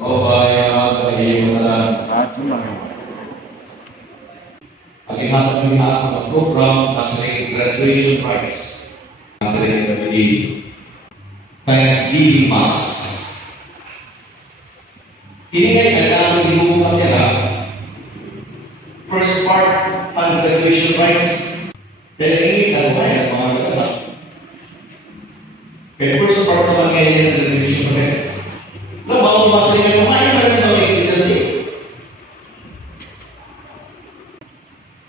O kaya kayo na lang. Cuma. Pag-ihatag kami ang program sa graduation prize. Sa Thanksgiving Mass. Ini ngay alam dibubuhat nila. First part ang graduation prize. Dahil ini ang mga ganda. Kaya first part naman ngayon ng graduation prize. Labaw masaya yung mga ng estudyante.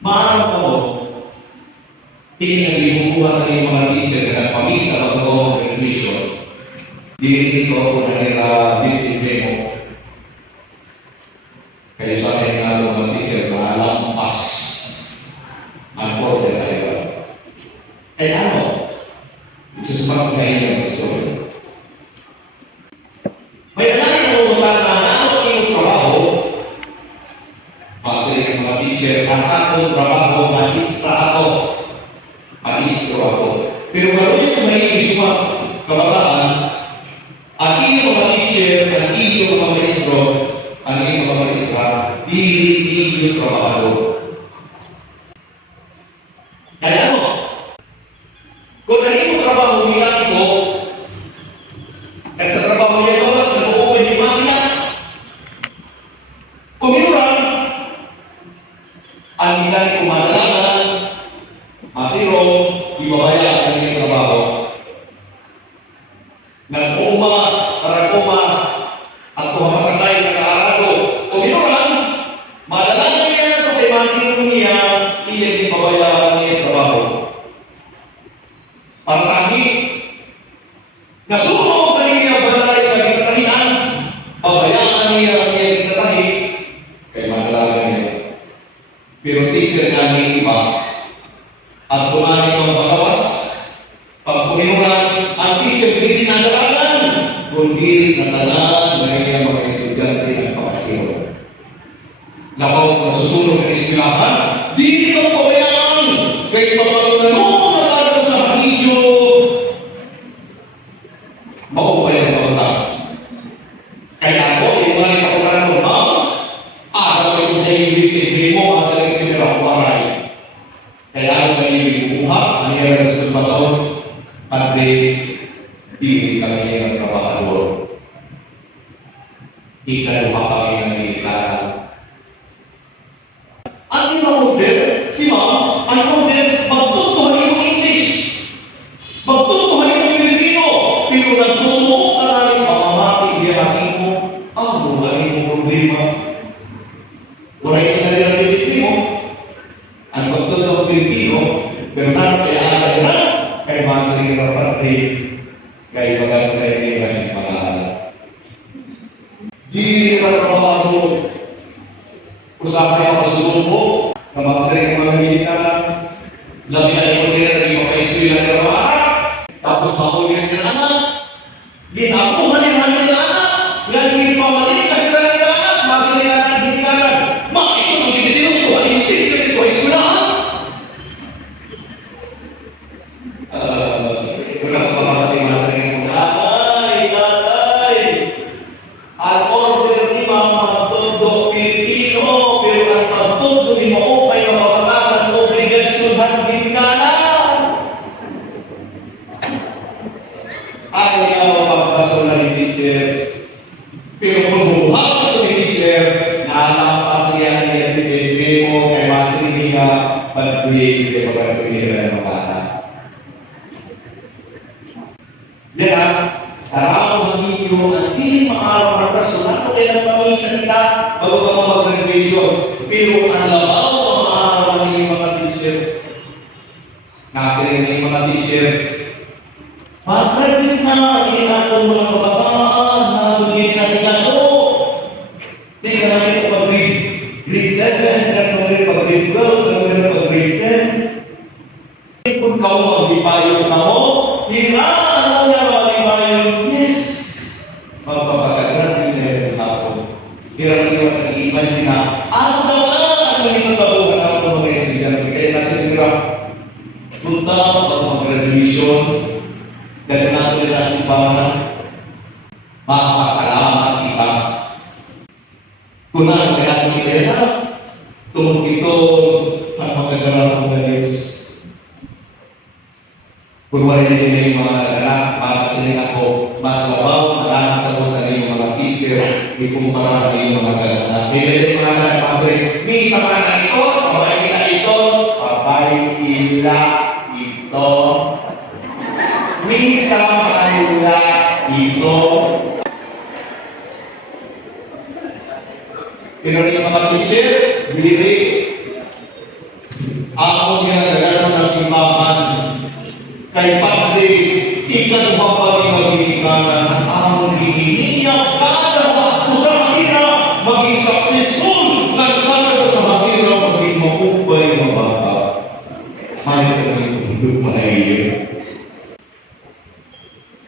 Maaraw ko, dibubuhat ng mga teacher na pamisa ng graduation. Dito ako na nila demo. Kaya sa akin nga mga teacher na lampas ang order kayo. Kaya ano? Susumak na yung story. May alay na umutan na ano yung trabaho. Masaya yung mga teacher, ang akong trabaho, magistra ako. Magistro ako. Pero gano'n yung may isumak kabataan, ang iyo mga teacher, ang iyo mga maestro, ang iyo mga maestra, hindi yung trabaho. Kaya mo, kung dali mo trabaho nila ito, nagtatrabaho niya bawas, nag-open yung makina, kuminuran, ang nilay kumadalangan, masiro, ibabaya ang kanyang trabaho. Nag-uma, taraguma, at pumapasakay na kaarado. Kung inuran, madalanan niya na ito kay masiro niya, iyan yung pabayaan ang iyong trabaho. Pagtagi, nasumo pa niya balay na kitatahian, pabayaan niya ang iyong kitatahi, kay madalanan niya. Pero teacher na niya iba, at kumani ng bagawas, pag kuminuran, ang teacher hindi nadalanan, kundi natalan na yung mga estudyante ng pagkasiyo. Labaw kung nasusunod ng eskwelahan, di ka pabayaan kay pagpatunan mo natalaw sa hanidyo. Maubayang pagpatunan. Kaya ako, iwanin ako na ng ma'am, araw ay kung naiibigay mo ang sarili ko nila kumaray. Kaya ako naiibig buha, ang iyong resulta doon, at hindi kami ng trabahador. Ikaluha kami ng militaran. Ang ina-order, si ma'am, ang order, magtutuhan yung English. Magtutuhan yung Pilipino. Pero nagtuto ka na rin pamamaking diyakin mo, ang buhay mo problema. Wala yung nalilapit mo. Ang magtuto ng Pilipino, pero kaya na kay masing na pati kay maganda yung mga di na trabaho usapan yung kasusumbo na magsarang mga militan labi na yung order na yung makaisuri na yung mga tapos makuha yung anak ginapuhan yung anak yan yung pamalik kasi na yung anak masing na yung binikalan ito nang tinitinong ko at yung tinitinong ko isulahan pero kung bumuhat ito ni teacher, naalampas niya ang iyong mo kay masing niya pag-create kay pag-create ng bata. Yan, araw ng inyo ang hindi maaraw ng personal o kaya ng pamisa nila bago ka mag-graduation. Pero ang labaw ang maaraw ng inyong mga teacher. Nasa rin ng mga teacher, mag-graduate na, hindi natin mga kabataan na bigyan na sila so. Hindi ka namin pag-grade 7, at namin pag-grade 12, namin pag-grade 10. Kung ikaw mag-ipayo na mo, hiraan mo na mag-ipayo, yes. Magpapagagrad yung meron ako. Hirang-hirang nag-i-imagine na, ano naman ang mahitang babuhan ako mga estudyante. Kaya nasa nila, punta mag-graduation, dahil natin nila simbahan, makakasalamat kita Kunang kaya kita na, tungkol ito ang magagawa ng Diyos. Kung wala din yung mga naganak, makasilin ako, mas mabaw, nakakasagot na yung mga teacher, ikumpara na yung mga naganak. Kaya din mga naganak, pasay, mi sa mga ito, pabay kita ito, pabay ila ito. Mi sa mga ila ito. Pero yung mga teacher, dili. Ako ginagalan na simbahan. Kay Padre, ikan pa pa rin magigikanan at among hihiniyak kada ako sa makina maging successful nagkala ko sa makina maging mapupay mababa. Mayroon ka ng hindi mahiyo.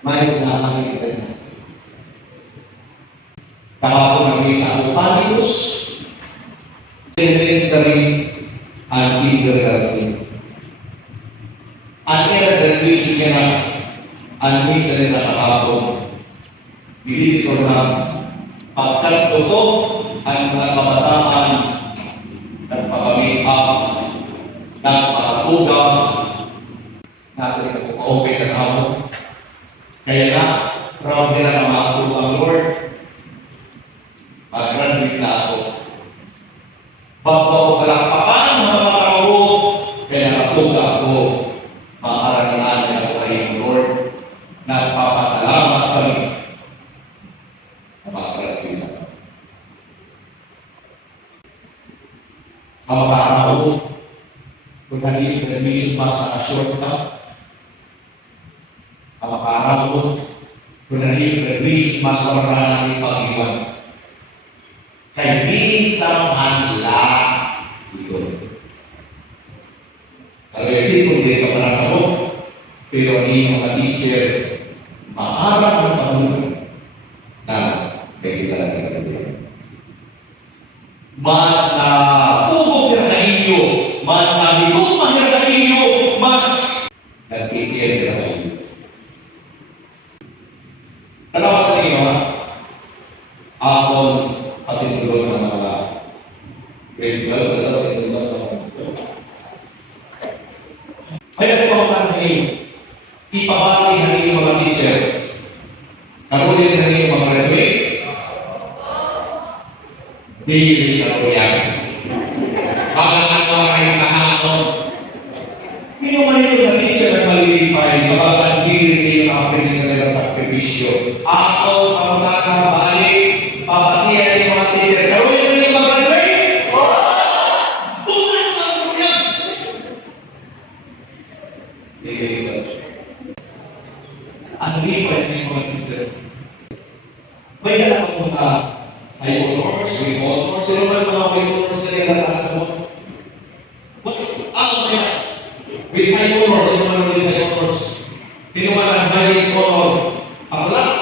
Mayroon na ang kita na. Kahapon ang isa ang Palios, elementary and kindergarten. Ang graduation niya na ang misa nila kahapon. Dili ko na pagkatuto ang mga kabataan nagpapamake-up, nagpapatugang, nasa ito ko ka-open na kahapon. Kaya na, proud nila na mga tugang Lord. Mag-graduate na ako. Bago ako palakpakan mga mga tao, kaya nakatuga ako. Makaranihan na ako kayong Lord. Nagpapasalamat kami na mag-graduate na ako. Kamakaraw ko, kung naging graduation mas naka-short na, kamakaraw ko, kung naging graduation mas marang ang pag-iwan. Kaya isang hanla ito. Kasi kung di ka pala sa pero ang mga teacher, maarap ng pangunan na may kita lang kita. Mas na pugog na sa inyo, mas na higumang na sa inyo, mas nagkikir na sa inyo. Talawat na inyo, ha? Akon patintulog ng mga grade 12, kaya ito mga kanina, ipabati na ninyo mga teacher. Karuhin na ninyo mga graduate. Dili na po yan. Pagkakas na kayong kahapon. Pinuman ito na teacher at malilipay, kapag dili ninyo nakapresyon na nila sakripisyo. Ako, kamutaka, balik, papatiyan yung mga teacher. Karuhin na ninyo mga graduate. Ang lipay ng mga teacher. May alam ko mga high honors, with honors, sino ba mga high honors na nilataas mo? Ako kaya, with high honors, sino ba with high honors? Sino ba ang highest honor? Ako lang?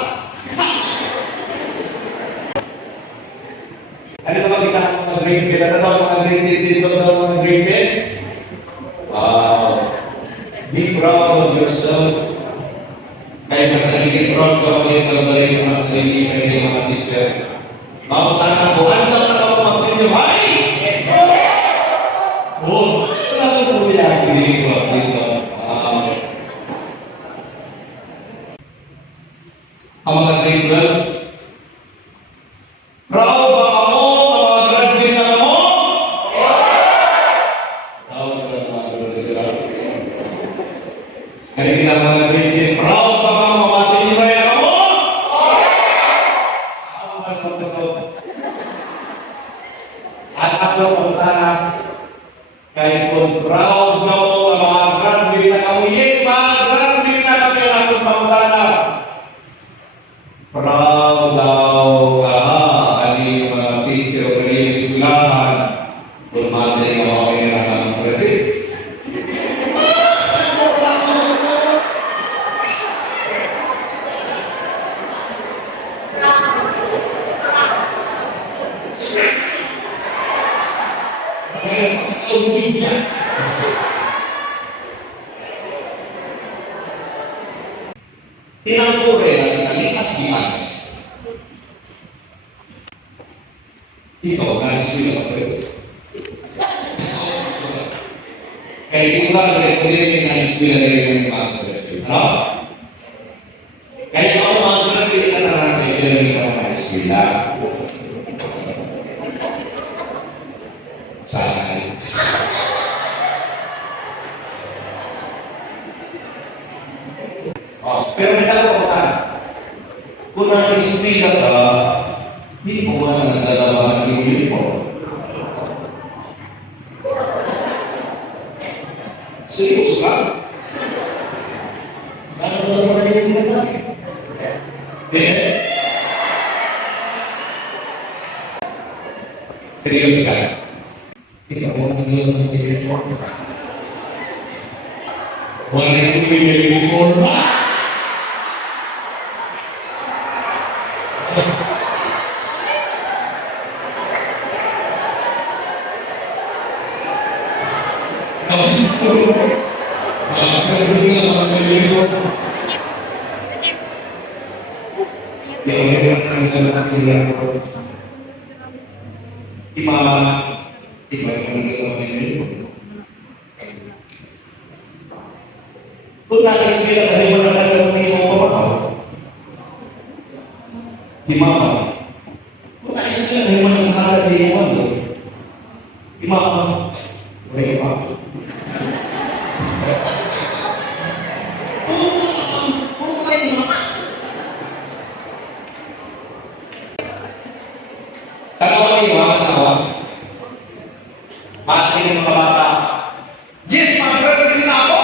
Ano na ba kita ang mga grade 10? Ano daw mga grade 10? Dito daw mga grade 10? Wow! Be proud of yourself. Kaya mas nagiging proud ka ulit ang galing ng mas nalilipan ng mga teacher. Mapuntahan ko, ano na ako magsinyo? Ay! Oh, ano na ako pumiyak dito? Ang mga grade 12, proud ba ako mga graduate na ako? Proud ba mga graduate na ako? Kaya kita mga grade 10, proud ba mga mamasa inyo na yan ako? Ako masok. At ako pagtana, kaya kung proud na ako mga graduate na kami, yes, mga graduate na kami ang akong pagtana. Proud daw ka, ani yung mga teacher o kanina eskwelahan, kung masa yung mga pinirahan ng credits. Tinangkure ang italikas di Anas. Ikaw, na-eskwela ka pwede. Kaya sigurado rin, kung rin na-eskwela na rin ng mga kapatid. Ano? Kaya ako mga kapatid ka na lang kayo, kaya rin ako na-eskwela. Sana. Pero may dalawa ka. Kung na-eskwela ka, hindi mo ba na nagdalawa ng uniform? Seryoso ka? Bakit ba sa mga yung nagdalawa? Seryoso ka? Hindi ako nagdalawa ng uniform. Wala yung uniform. Kung nakasila ka rin wala ka ng iyong pamakaw. Di mama. Kung nakasila ka rin wala ka ng iyong pamakaw. Di mama. Wala ka pa. Tanawa niyo mga tanawa. Pasa niyo mga bata. Yes, mag-graduate na ako!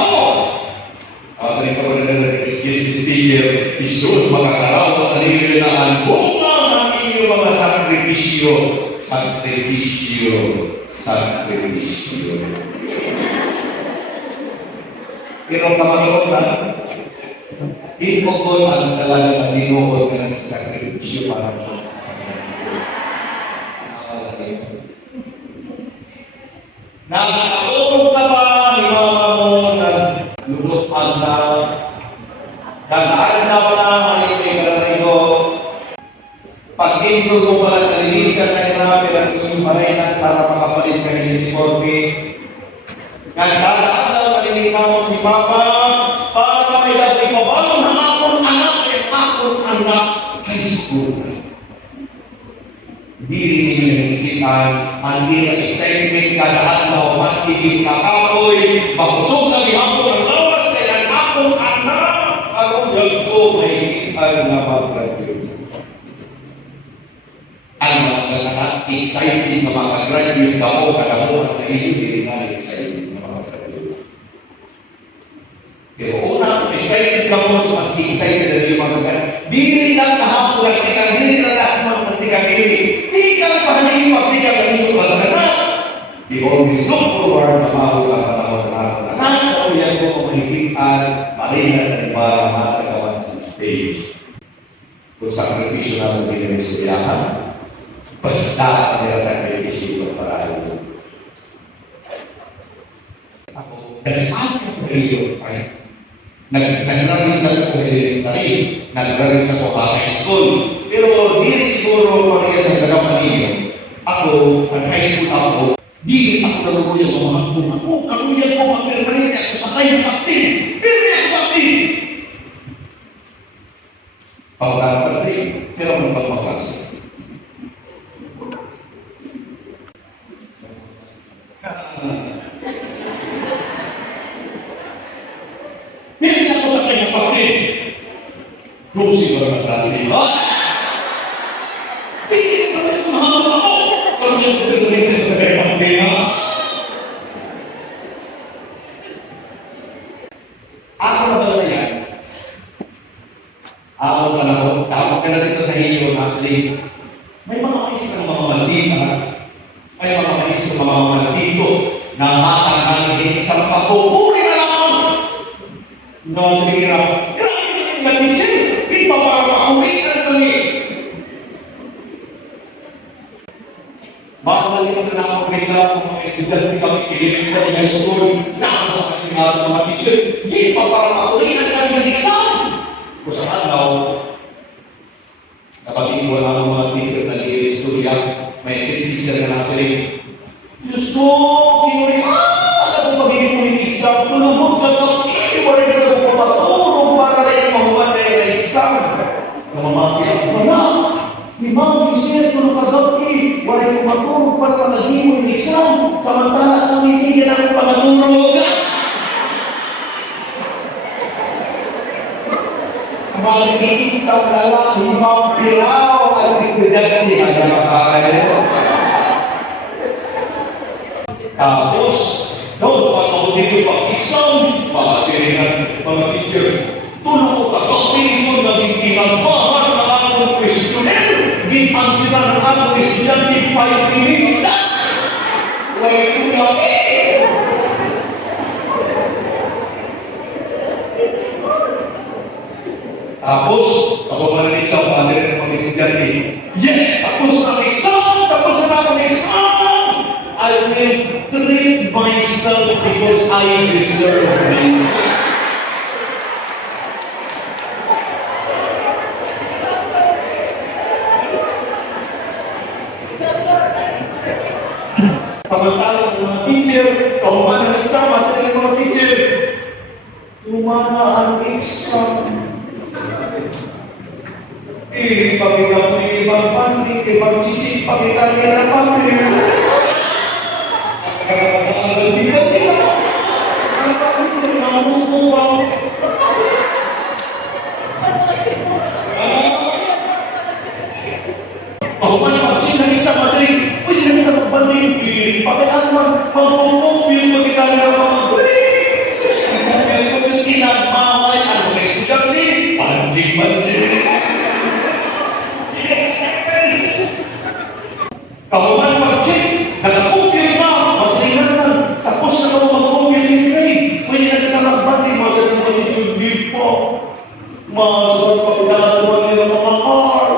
Sa ito ko na excuse speaker, isus makakaraw at nililinaan bunga ng inyong mga sakripisyo. Sakripisyo. Sakripisyo. Pero kamatulosan, hindi ko ko ang talaga na dinuhod ka ng sakripisyo para mo. Nakakatulog ka ba ni mama mo naglulot na nag-aagnaw na manitay ka na ito pag-indol mo pala sa lilisan na grabe ang iyong marainan para makapalit ka ng uniforme nagdadaan na malilikaw mo ni Papa para may dati pa ba ang akong anak at akong anak high school. Hindi rin nahihigitan ang excitement kadaan na mas higit kakapoy, mabusog na gihapon ang lawas kaya ang akong anak akong yagko nahihigitan na mag-graduate. Ang mga anak, excited na mag-graduate ka mo, kada mo ang nahihigitan na excited na mag-graduate. Pero una, excited ka mo, mas excited na yung mag-graduate. Di rin lang kahapon at ikaw, di rin lang lasman at ikaw, di kang pahanin magbigang ang inyong pag-anak. Di always look forward na mahal ang panahon na anak. Pero yan po kung mahigitan, malina sa iba na masagawan ng stage. Kung sakripisyo na mo din ang isulayahan, basta nila sakripisyo ng paraan. Ako, nag-aak ako kayo, nag-raring na ako elementary, nag-raring na ako high school. Pero di rin siguro parang sa dalawang ninyo, ako, high school ako, di ako naluruyan ng mga bunga. Kaluyan ko ang permanente ako sa tayo ng kaptin. Pero di ako kaptin. Pagkakapag kaptin, pero ang pagpapaglas. Hindi ako sa tayo ng kaptin. Lucy ba naman klase? Hindi ka rin mahal ako. Kalau yung pinagalitin sa kaya pagkaya. Ako na ba na yan? Ako pa na ako. Tawag ka na dito sa iyo, Ashley. May mga kais ng mga maldita. May mga kais ng mga maldito na matanggalin sa pagpupuri na lang. No, sige na. Grabe yung maldito. Hindi pa para makurikan kami. Baka malimutan na ako bigla kung mga estudyante kami elementary high school na ako ang mga teacher. Hindi pa para makurikan kami ng exam. Kung sa araw, napag-iwan ako mga teacher na nag-i-istorya, may exam. Namamagyan, wala. Ni Ma'am, isip ko ng kagabi, wala yung matulog para panagin yung exam. Samantala, kami sige namin pangatulog. Magiging ang lalaki, Ma'am, piraw at estudyante. Ano makakaya? Tapos, pag ako dito pag-exam, makasiringan mga teacher. Tulong ko kagabi mo naging tinambahan ng akong questionnaire. Gipan sila ng akong estudyante 5 minutes. Wala ko gabi. Tapos, ako ba ng exam, makasiringan ng mga estudyante. Yes! Tapos ng exam! Tapos na ng exam! I will treat myself because I deserve it. Samantala ng mga teacher, kaumana ng exam, masaya ng mga teacher. Umana ang exam. Pakita mo yung ibang pandi, ibang chichik, pakita niya ng pandi. Pahuman yung pag-chin ng isang masay, pwede na kita magbanding diri, pakailan man, pag-pupil, magkikali na mga pag-pupil, tinagmamay, ano na estudyante, banding-banding. Pahuman yung pag-chin, nakapupil na, masayhan na, tapos na ako mag-pupil yung grade, pwede na kita magbanding, masay yung pag-pupil po. Masay pag-pupil nila mga car.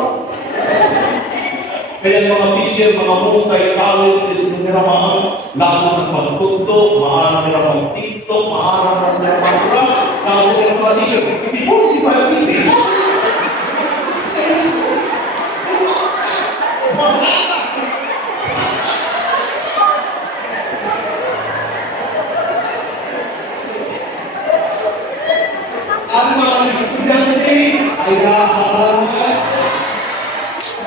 Kaya mga teacher, mga multi talent nila mga lalo ng pagtuto, maaarap nila mag-tiktok, maaarap nila mag-rap, tapos nila mga teacher, hindi po si Pagpiti. Ang mga estudyante ay nahaharangan.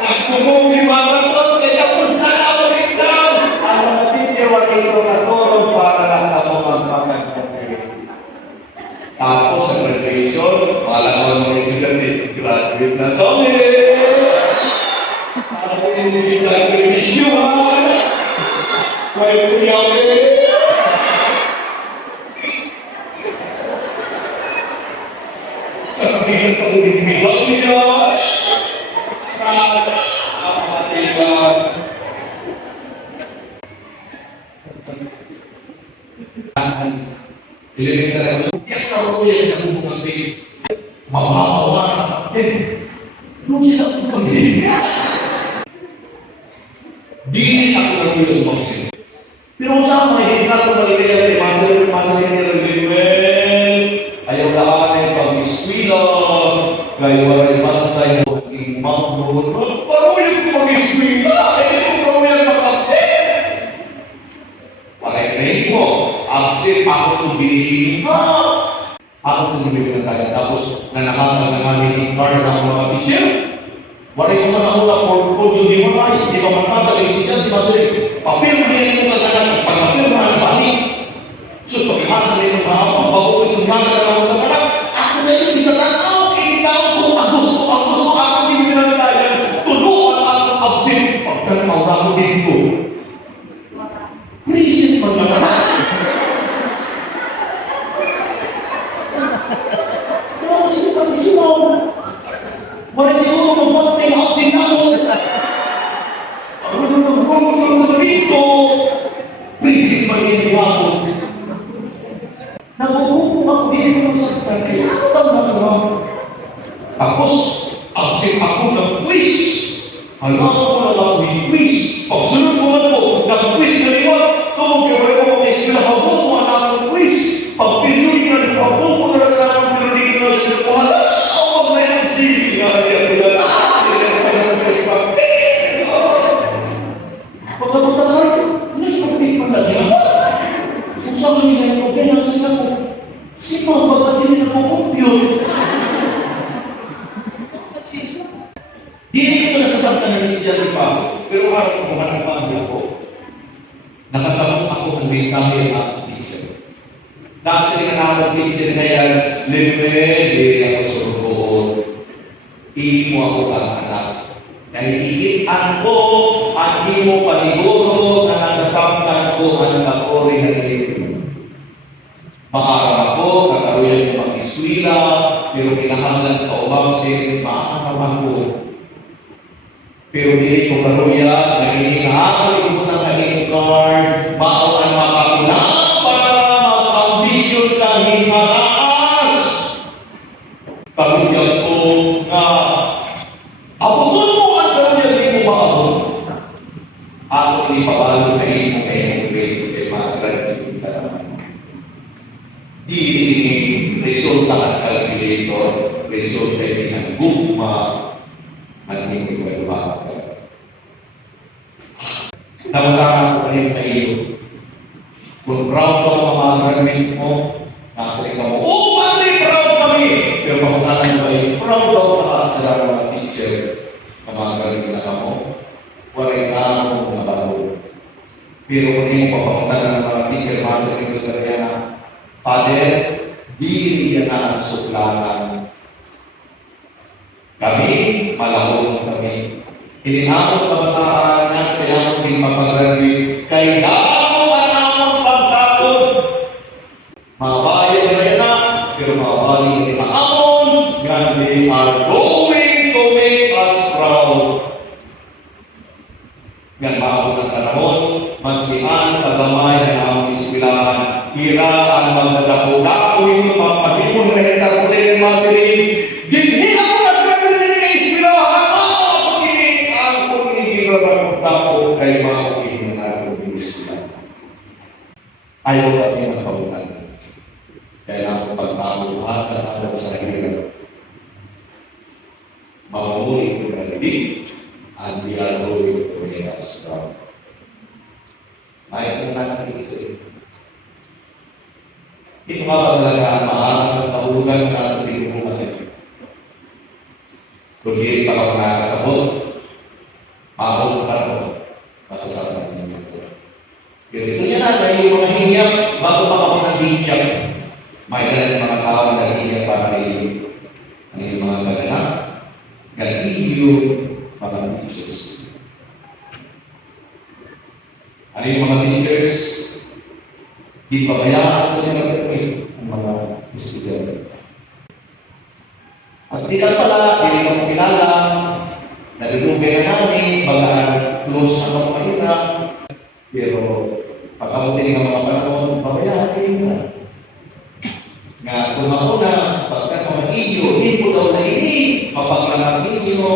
Nagpumuli marathon, kaya kung saan ako exam. Ang mga teacher, wala ito natulog para lang ako magpapagpapagpapagpapag. Tapos sa graduation, wala ko mga estudyante, graduate na kami. Ako hindi sa graduation. Pwede yun sasabihin ko ulit bilang niya. Elementary ako. Yes, ako yan ang hubungan din. Mababawa na natin. Doon sila kong pag-ibig. Di ako nagulong vaccine. Pero sa mga hindi na ito maligaya, masarin nila well, ayaw laanin pag-iskwila, kaya wala imantay mo ang imam mo. Parulit ko mag-iskwila, kaya ko parulit mag-absent. Walay kayo mo, absent ako itong bilihin ha. Ako itong bilihin tayo. Tapos nanakatag naman yung card ng mga teacher. Walay ko man ako na portfolio di maray. Di ba matatag yung siya, di ba sir? Papel na yan yung kagalan. Pag-papel na ang balik. So pag-ihatan na yung kahapon, bago ko yung ihatan na ang kagalan, ako na yung itatanaw, ikitaw ko, ako yung pinantayan. Tulungan ako absent. Pagkakawala ko dito. Present pagkakala. Present ang sinom. Wala siguro magpantay na absent ako. Ang dito. Present pagkakala. Nagpupupong ako dito ng saktan. Kaya ako tama. Tapos, absent ako ng quiz. Alam ko na lang may quiz. Pagsunod ko nga po, nag-quiz na liwat. Tungkol kaya wala ko mag-eskwila habang mo anak ng quiz. Pag-period na nagpapong ko na lang ang period na sila ko. Ako mag-mayroon sige nga niya. Pagkapunta tayo, nagpapit pa na niya. Kung saan nila yung pagkaya sila ko, si Mama, bakit hindi na ko-compute? mensahe ng ating teacher. Nasa ng teacher na yan, limit, ako surugoon. Hindi mo ako ang anak. Nahihigitan ko at di mo paniguro na nasasaktan ko ang nakori na nilito. Maarap ako, kakaroon ng mag-iswila, pero kinahanglan ka umamsin, maarap ako. Pero dili ko karuya, nahihingahan ko ng kaling card, maawan makakulang para mag-ambisyon na himalaas. Karuya ko na abuton mo ang karuya di mo maabot. Ako ni pabalo na imo kayong grade kay mag-graduate ka naman. Di resulta at calculator, resulta ay ng gugma at hindi ko ay lumabag. Namatama ko kayo na iyo. Kung proud ako ng mga graduate mo, nasa rin ka mo, oh, mati, proud kami! Pero pagkakanan mo ay proud ako nakakasara ng mga teacher na mga graduate na mo, waray na akong nabago. Pero kung hindi mo papakuntanan ng mga teacher, nasa rin ka rin na, Father, di yan na suklanan. Kami, malahong kami. Ininamot kabataan na kailangan din mapag-graduate. Kaya mo ang among pagkakot. Mabayan na rin na, pero mabayan din na amon. And they are going to make us proud. Yan maabot ang tanahon, masihan, tagamay na among iswilahan. Ira ang magdadako-dako ito, mapahimon na hitar ko din ang masirin. Dinhi ako nagkaroon din ng iswilahan. Ako kinigilaragot-dako kay mga opinion na ako ng iswilahan. Ayaw kami magpabutan. Kaya ako pagpabuhan at ako sa hirap. Mamuli ko na libig, and we are going to make us proud. May kailangan ng isip. Ito nga ba talaga ang maaaring ng kahulugan na ating pinungan ito? Kung hindi pa ako nakakasabot, maabot pa ako, masasabi niyo ito. Pero ito niya na, may mga hingyap, bago pa ako nag-hingyap, may dalang mga tao na nag-hingyap para kay ang mga kaganak, gatilyo, mga teachers. Ano yung mga teachers? Di pabayaan ko nila ang mga estudyante. At di ka pala, hindi ka kilala, nalilugay na namin, bagaan close na mga mahirap, pero pagkamutin ng mga panahon, pabayaan din na. Nga kumako na, pagka mga iyo, hindi ko daw na ini, mapaglangang iyo,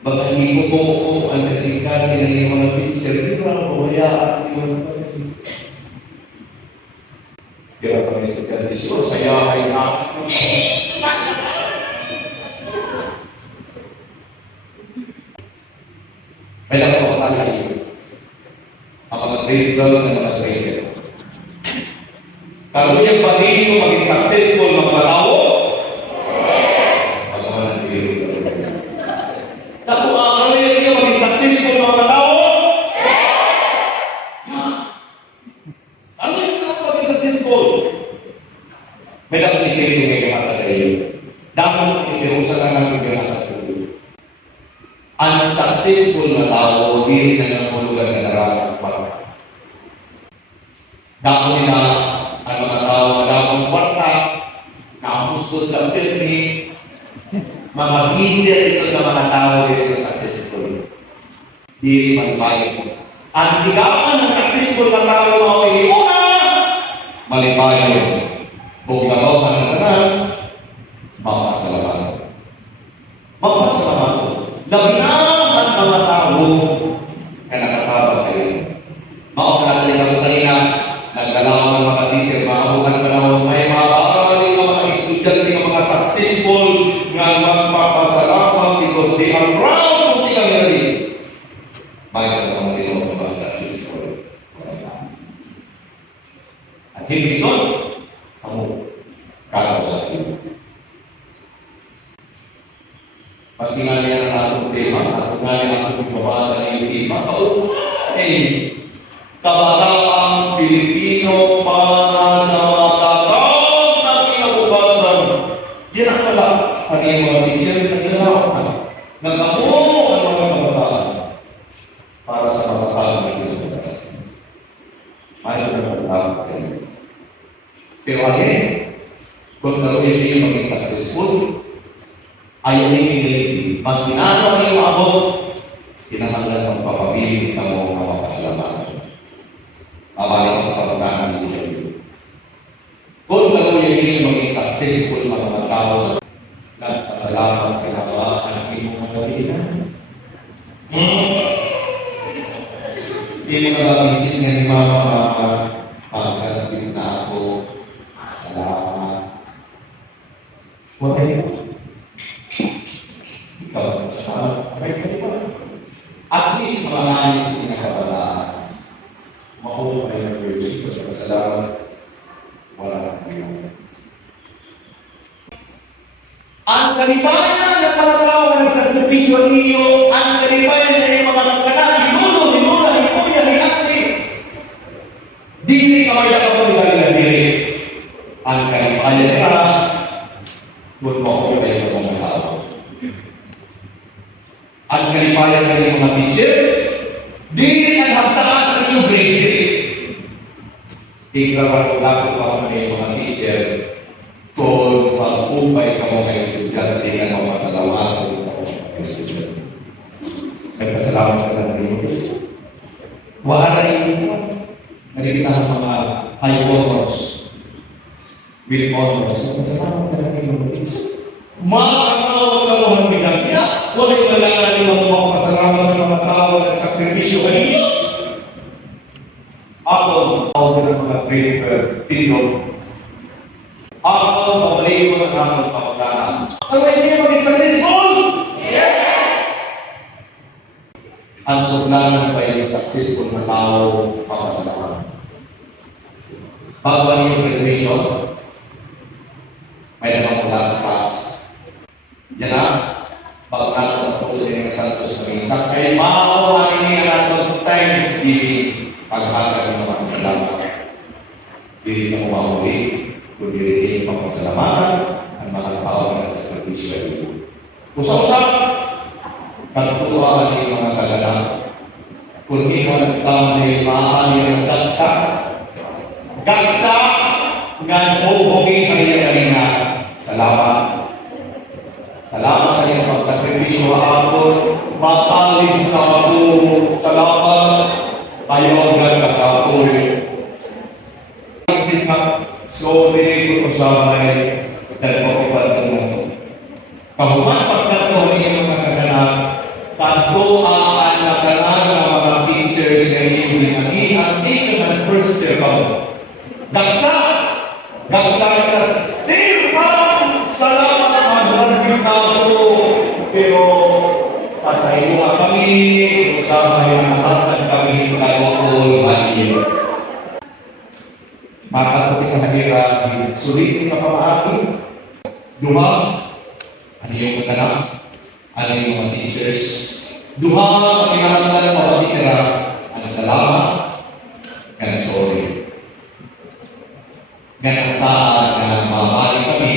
baka hindi ko po ang kasing-kasi ng mga teacher, hindi ko lang pabayaan yun. Kaya kami sa Diyos, saya ay na. May lang ako talaga yun. Ang mga grade 12 na mga grade. Kalo yung pagiging mo maging successful ng mga tao? Yes! Pagkaman ang grade 12. Kalo yung maging successful ng mga tao? Ano yung maging successful? May lang si Kiri may kamata kayo. Dapat ipirusa na namin kamata kayo. Ang successful na tao, hindi na nangulugan na naramang kwarta. Dapat nila ang mga tao na naramang kwarta, nakapustod ng pirmi, mga leader ito na mga tao dito successful. Hindi man bayan mo. Ang tigapan ng successful na tao mga piliuna, malipayan mo. Kung nagaw ka na naman, magpasalamat. Magpasalamat ko. Labinang ang mga tao na nakatabag kayo. Maukla sila ko kanina, naggalaw ng mga teacher, maabukan panahon, may mga paraling mga estudyante ng mga successful nga magpapasalamat because they are proud of the community. Bayan ng mga tinong mga successful. At hindi doon, kamu kakausap yun. Maski nga niya ng atong tema, at nga niya atong ibabasa ng yung tema, kabataan Pilipino para sa matatag na kinabukasan. Yan ang pala ang iyong mga teacher na ginagawa. Nagamo ang mga kabataan para sa matatag na kinabukasan. Ayaw na matatag kayo. Pero again, kung gawin niyo maging successful, ayaw niyo yung mas ginagawa niyo abot, kinahanglan magpapabiling ka mo ng mapapasalamatan. Mabalik ang pagkakaan ng iyo. Kung gagawin niyo maging successful mga tao, nagpasalamat ka na ba ang iyong mga kabilan? Hindi mo na mag-isip nga ni Mama, pagkarating na ako, salamat. Huwag kayo. Ikaw ang salamat. Okay ba? At least mga namin yung pinakabalaan. Makuha kayo ng virgin. Salamat. Wala na kayo. Ang kalibayan na parang na nagsakripisyo niyo, ang kalibayan na yung mga nagkala, hinulo, hinuya, hiyakli. Dili kamay na kapag dili. Ang kalibayan nila, huwag mo ako kayo ng mga tao. Ang kalibayan na yung mga teacher, dili ang hagtaas ng iyong grade. Ikaw ako pa ng mga teacher, kung mag-upay ka mo kay estudyante na magpasalamatan ka mo kay estudyante. Nagpasalamat ka na rin mo. Wala yung nagiging ang mga high honors with honors. Nagpasalamat ka na rin mo. Makakawag ka mo ng binagya. Huwag yung nalanganin mo magpasalamat ng mga tao na sakripisyo kanino. Ako, ako ng mga paper, tino. Ako, pabalik ko ng aking kapagdaan. Pero hindi maging successful? Yes! Ang suglanan pa yung successful na tao, papasalamat. Bago ang iyong graduation, may naman last class. Yan na, pag nasa po sa inyo Santos Manisa, kay maawain niya natin Thanksgiving, paghatag ng mga salamat. Hindi na kumahuli, kundi rin papasalamatan ang mga tao na sa sakripisyo. Usap-usap, katutuan ng mga kagala, kung hindi mo nagtama na yung maaari ng gagsa, nga buhugin kanina. Salamat. Salamat kayo ng pagsakripisyo hapon, matalis na ako. Salamat. Kayo ang gagakapoy. Sorry ko usapay dahil makipat mo. Kahuman pagkatuhan niyo mga kaganap, tatuaan na kanan ng mga teachers na iyong binagi at teacher and first year ka. Gagsa ka, sirpang salamat mag-review na ako. Pero pasayo nga kami, usapay na nakatag kami, tayo ako maliyo. Makatuti ka nahira, sulit ka pamaaki. Duha, ano yung katanang? Ano yung mga teachers? Duha, pagkakaroon mga titira, ang salamat, ang sorry. Ganang saan na mamali kami,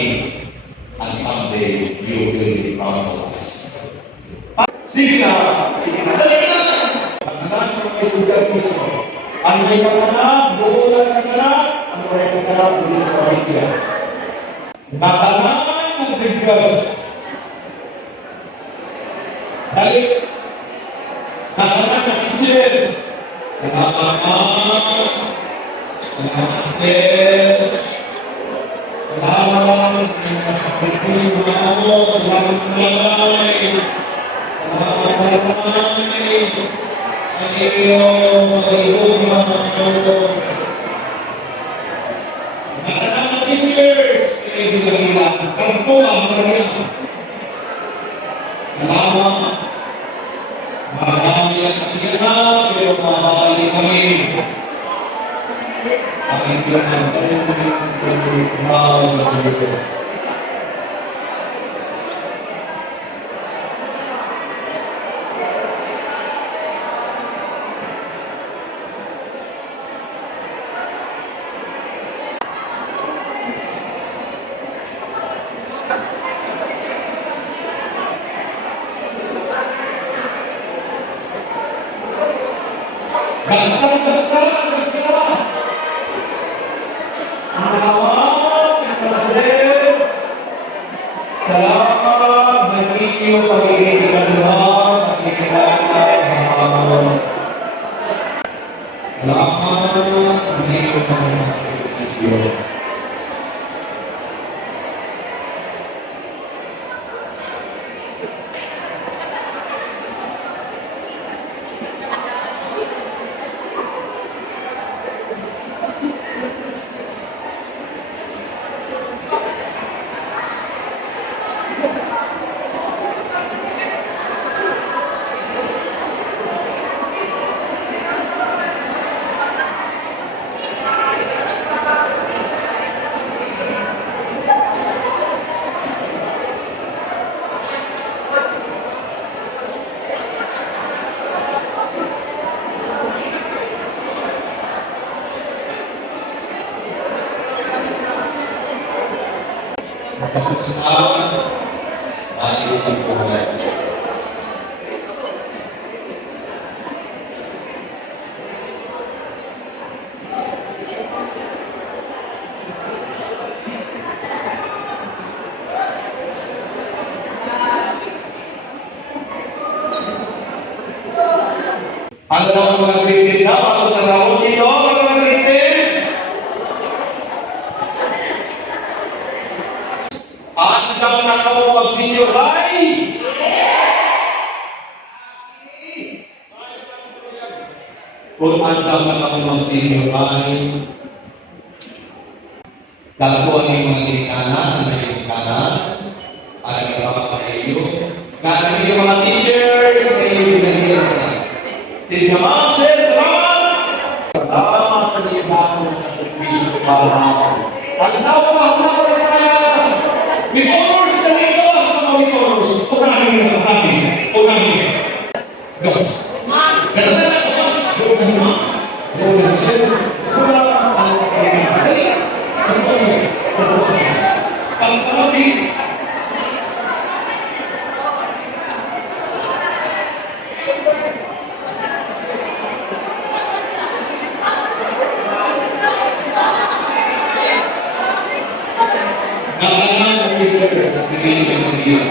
and someday you will be proud of us. Sige na, dali na! Pagkanan ko may sugat mo. Ang may pagkanan, buhulan ka na, ang may pagkanan, bulis sa pamilya. Natanan ng biglas. Dali, natanan ng teacher. Salamat, sir. Salamat, sakripisyo na mo. Salamat, nanay. Salamat, nanay. Ang iyong mag-iubang natanang na teachers, pinag-ilang kampo ang marami. Salamat. Marami ang pagkakita, pero mamahali kami. Aking pinag-ilang Bagsak! Ang hawak, ang placer. Salamat, hindi niyo pagiging ikaluhan, pagiging hapon. Salamat, hindi niyo pagiging Matapos balik ang buhay. Ano ang mga kritin na? Ano ang tawag dito? Ano ang kritin? Andam na kamu mag-senior high? Kung andam na kamu mag-senior high, dagpuan yung mga kinikanan, ang kinikanan, para kapag na iyo. Kaya yung mga teachers, sa iyo binagyan na. Si Jamang says, salamat pa niyo ba ako sa pagpili para ako? Ang tawag na kaya, with honors na ito sa mga with honors, unahin na natin, unahin. Go. Ganda na ito, mas, go na naman. Go na siya. Wala ang kailangan. Basta natin. Kailangan ng bigay ng Diyos.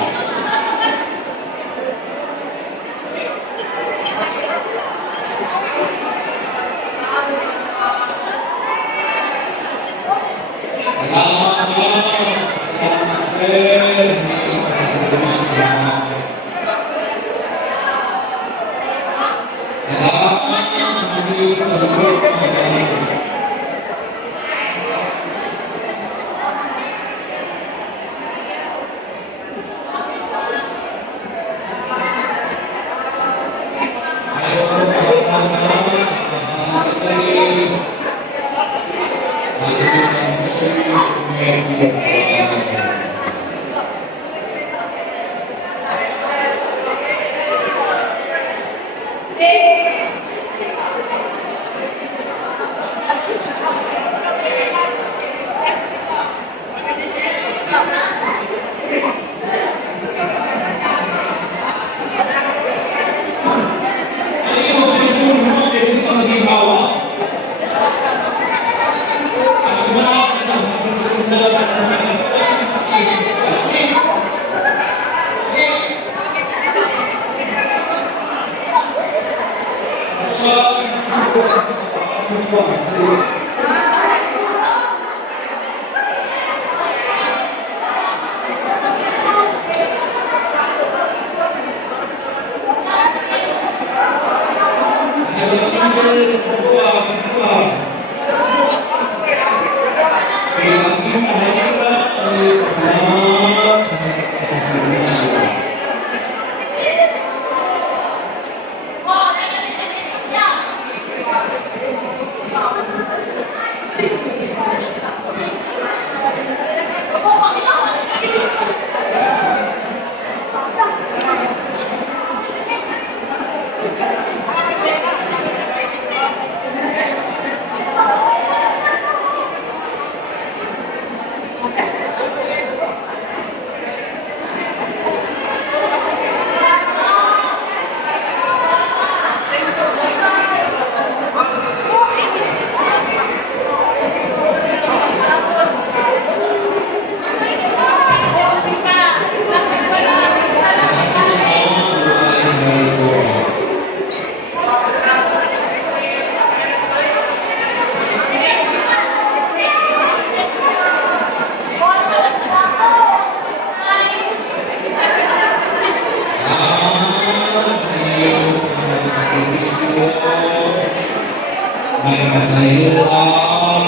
sa iyo ang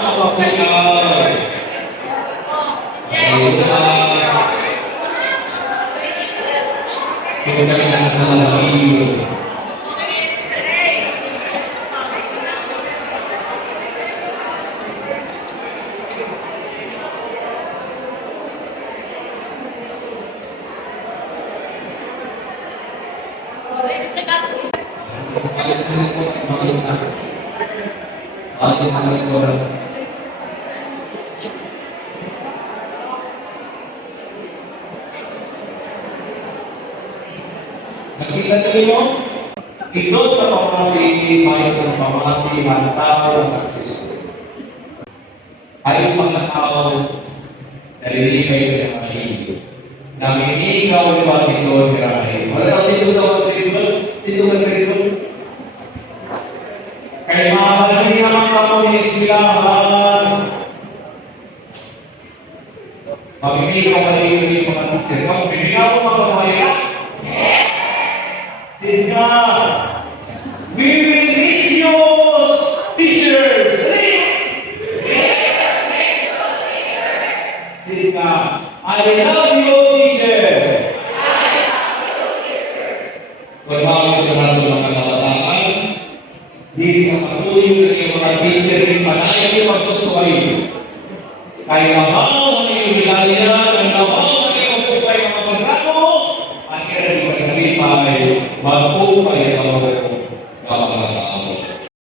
kapasayay. Sa iyo ang kagalingan sa iyo. Nakita niyo mo? Ito sa pamati, may sa pamati, ang tao na successful. Ay pagkatao, nalilipay ka ng mahigit. Naminigaw ni Wakilon Mirahay. Wala daw dito daw ang tribunal. Dito ang tribunal. Kaya mahalin naman ako ni Silahan. Maminigaw ka rin yung mga teacher. Maminigaw ko mga kamaya. Sika! We will miss you, teachers! Sika! I love you, teacher! Kung bakit ito natin ng kalabataan, hindi na patuloy na yung mga teacher rin panayang yung pagtutuwain. Kaya nabaw ang iyong hilalian, ang nabaw ang iyong pupay mga pagkako, at kaya di ba nalipay, magpupay ang mga